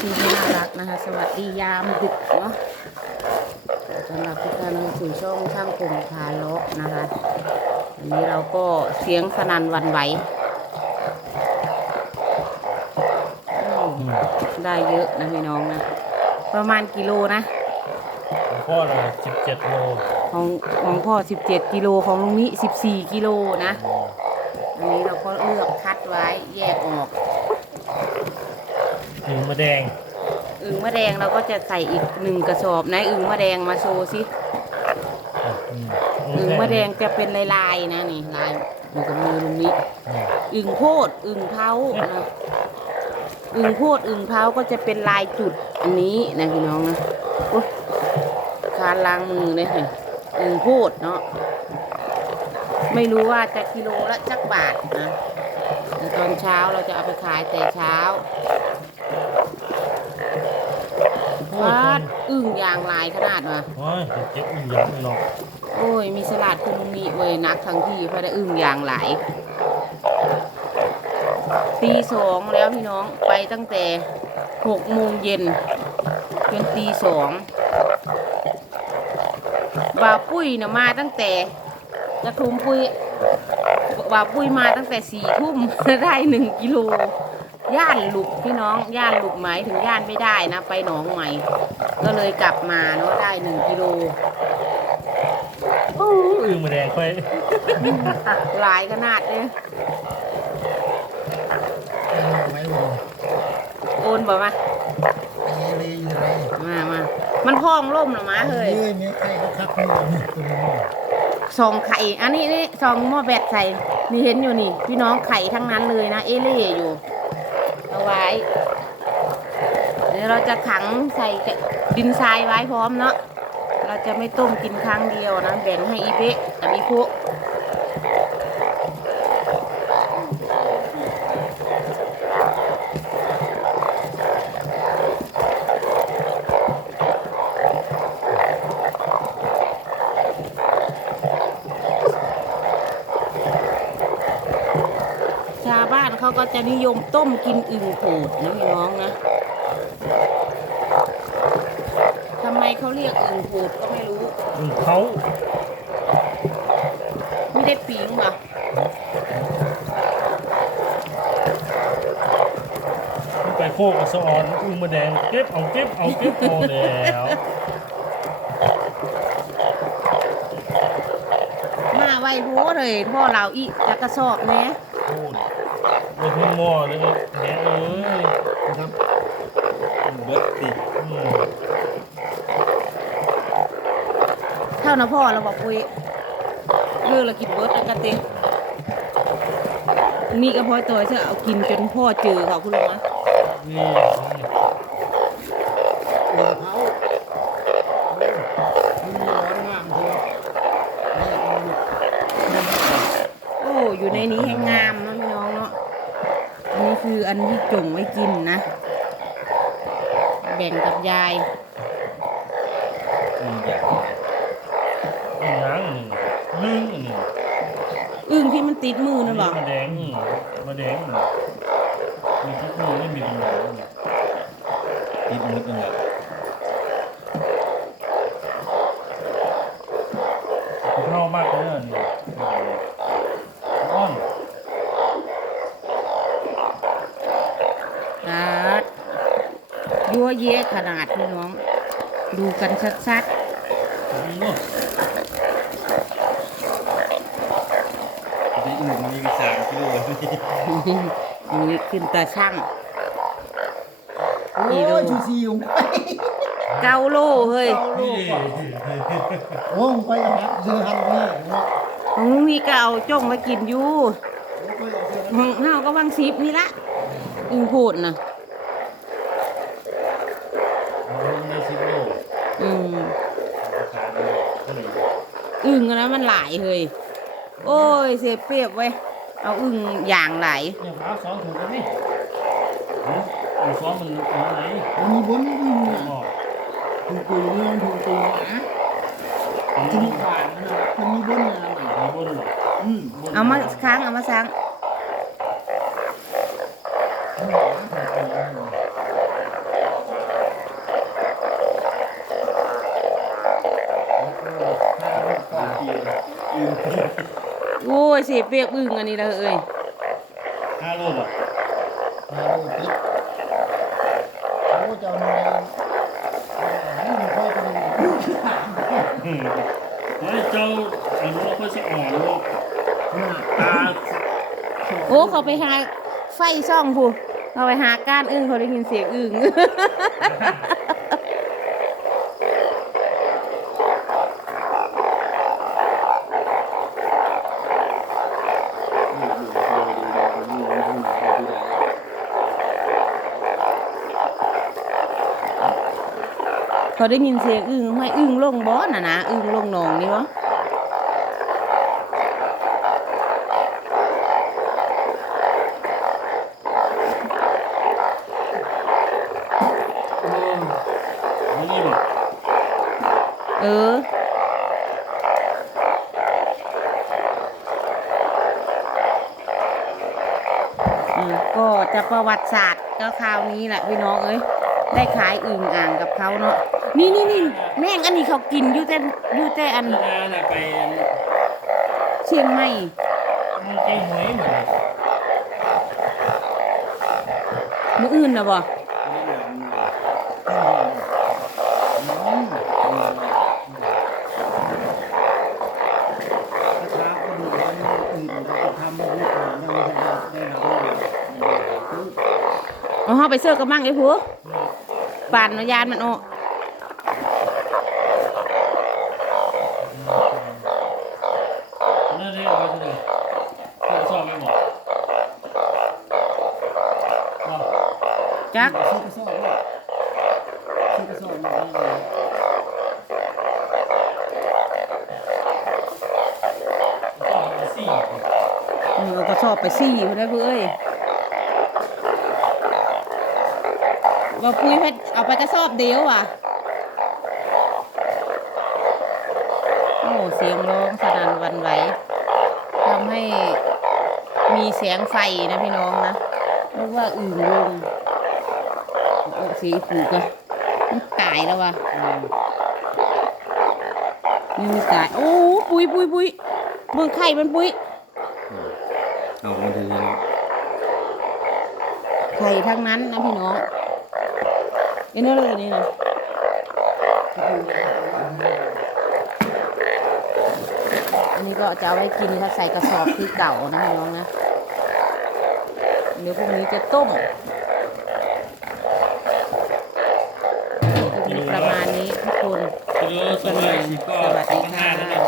ที่น่ารักนะคะ สวัสดียามดึกเนาะสำหรับทุกท่านที่สู่ช่องช่างผมพาเลาะนะคะวันนี้เราก็เสียงสนั่นหวันไหวอืมได้เยอะนะพี่น้องนะ ประมาณกิโลนะของพ่อเราสิบเจ็ดโลของของพ่อ17กิโลของลุงนี้14กิโลนะ อันนี้เราก็เลือกคัดไว้แยกออก หนึ่งมะแดงอึ่งมะแดงเราก็จะใส่อีกหนึ่งกระสอบนะอึ่งมะแดงมาโชว์สิอืมอึ่งมะแดงจะเป็นลายๆนะนี่ลายอยู่กับมือลุงนี้อืมอึ่งโพดอึ่งเท้านะอึ่งโพดอึ่งเท้าก็จะเป็นลายจุดอันนี้นะพี่น้องนะโอ๊ยคานล้างมือเลยค่ะอึ่งโพดเนาะไม่รู้ว่าจะกิโลละจักบาทนะแต่ตอนเช้าเราจะเอาไปขายแต่เช้าโอ้วายดอึ่งยางลายขนาดว่ะโอ้ยเจ็บอึ่งยักษ์ไม่หรอกโอ้ย มีสลัดคุณมีเว้ยนักทั้งที่เพราะได้อึ่งยางหลายตีสองแล้วพี่น้องไปตั้งแต่หกโมงเย็นจนตีสองบ่าวปุ้ยนะมาตั้งแต่กระทุมปุ้ย บ่าวปุ้ยมาตั้งแต่สี่ทุ่มได้หนึ่งกิโลย่านหลุกพี่น้องย่านหลุกหมายถึงย่านไม่ได้นะ ไปหนองใหม่ ก็เลยกลับมาเนาะได้หนึ่งกิโลโอ้ยอึ่งมะแดงค่อยหลายขนาดเลยไว้บนโอนบอกมาเอเลยอยู่ไหนมามามันพองล่มเหรอมาเฮ้ยเอ้ยเนี่ยใครเขาคักมือ ซองไข่ อันนี้นี่ซองหม้อแบตใส่ นี่เห็นอยู่นี่ พี่น้องไข่ทั้งนั้นเลยนะ เอเล่อยู่ เอาไว้ เดี๋ยวเราจะขังใส่ดินทรายไว้พร้อมเนาะ เราจะไม่ต้มกินครั้งเดียวนะ แบ่งให้อีเบะกับอีพุชาวบ้าน เขาก็จะนิยมต้มกินอึ่งโขดนะพี่น้องนะทำไมเขาเรียกอึ่งโขดก็ไม่รู้ อึ่งเขาไม่ได้ปิงป่ะไปโคกอัสออนอึ่งมะแดงเก็บเอาเก็บเอาเก็บเอาแล้วมาไวรู้เลยพ่อเราอีกจะกระสอบแหน่พูด บนทุ่งหม้อเลยแหมเอ้ยนะครับเบิดติอืมเท่านะพ่อเราบอกปุ้ยเลือกเรากินเบิร์ดแล้วกันเต็งนี่ก็พ่อตัวจะเอากินจนพ่อเจอเขาคุณลุงนะนี่ หัวเขาเออมันมีร้อนมากเชียวนี่มัน โอ้อยู่ในนี้ให้งามเนาะพี่น้องเนาะอันนี้คืออันที่ จงไว้กินนะ แบ่งกับยายอึ่งยักษ์อึ่งหางหนึ่งลึงอันหนึ่งอึ่งที่มันติดมือนั่นหรอมะแดงอืมมะแดงมีที่มือไม่มีปัญหาติดมืดนั่นแหละ เข้ามากเลยนี่อ้อน ครับยั่วเยะ ขนาดพี่น้อง ดูกันชัดโอ้ที่อื่นมันมีสามกิโลเลยๆนี่ขึ้นตาช่างโอ้ยชูซีของไปเกาโลเฮ้ยนี่โอ้งไปครับเจอหันนี่เนาะของลุงนี่ก็เอาจ้องมากินอยู่โอ้ยเอาไปของเฮาก็วางซิปนี่ละอึงโพูดนะ เอาในสิบโล อืม ราคาดีเท่าไหร่ อึ่งอันนั้นมันหลายเฮ้ยโอ้ย เสียเปรียบเว้ยเอาอึ่งอย่างหลายเนี่ยเอาสองถุงกันนี่เอาสองมันเอาไหนมันมีบนวิ่งอ๋อถูกตีนี่มันถูกตีนะอันจะนี้มีผ่านนะมันมีบนนะมันมีบนเหรออืมบนเอามาค้างเอามาซัง มันหนา อืม โอ้ยเสียเปียกอึ่งอันนี้ละเอ้ยห้าโลบ่ะมาดูพิษโอ้เจ้าหน่อยนี่มันค่อยเป็นอืมเฮ้ยเจ้าอันนี้ค่อยสะอ่อนลูกหน้าตาโอ้เขาไปหาไฟซ่องผู้เขาไปหาก้านอึ่งเขาได้ยินเสียงอึ่ง เขาได้ยินเสียงอึ่งห้อยอึ่งลงบ่อน่ะนะอึ่งลงหนองนี่วะนี่บ่เอออืมก็จะประวัติศาสตร์ก็คราวนี้แหละพี่น้องเอ้ย ได้ขายอึ่งอ่างกับเขาเนาะ นี่นี่นี่แม่งอันนี้เขากินอยู่แต่อยู่แต่อันงาน่ะไปเชียงใหม่มันใจหอยเหมือนมืออื่นนะบ่ถ้าคนอื่นเราห้าได้ได้รับเอาเฮาไปเสิร์ฟกับมั่งไอ้ผัวป่านนยานมันโอ นั่นเรียกว่าอะไรเพื่อนชอบไหมบอกว่า จักซื้อกระสอบว่าซื้อกระสอบมาได้เลยชอบไปสี่เออก็ชอบไปซี่พุ่นได้เพื่อเอ้ยว่าปุ้ยเพิ่นเอาไปกระสอบเดียวว่ะโอ้เสียงร้องสนั่นวันไหวทำให้มีแสงไฟนะพี่น้องนะนึกว่าอื่นลง โอ้สีผูกอะมันตายแล้ววะนี่มันตาย โอ้ปุยปุยปุยเมืองไข่มันปุยเอามาถึงไข่ทั้งนั้นนะพี่น้องเอ็นเลยนี่นะอันนี้ก็จะเอาไว้กินถ้าใส่กระสอบที่เก่านะพี่น้องนะ เดี๋ยวพรุ่งนี้จะต้ม คนกิโลสองร้อยสิบก็สวัสดีห้าค่ะแล้วเนี่ย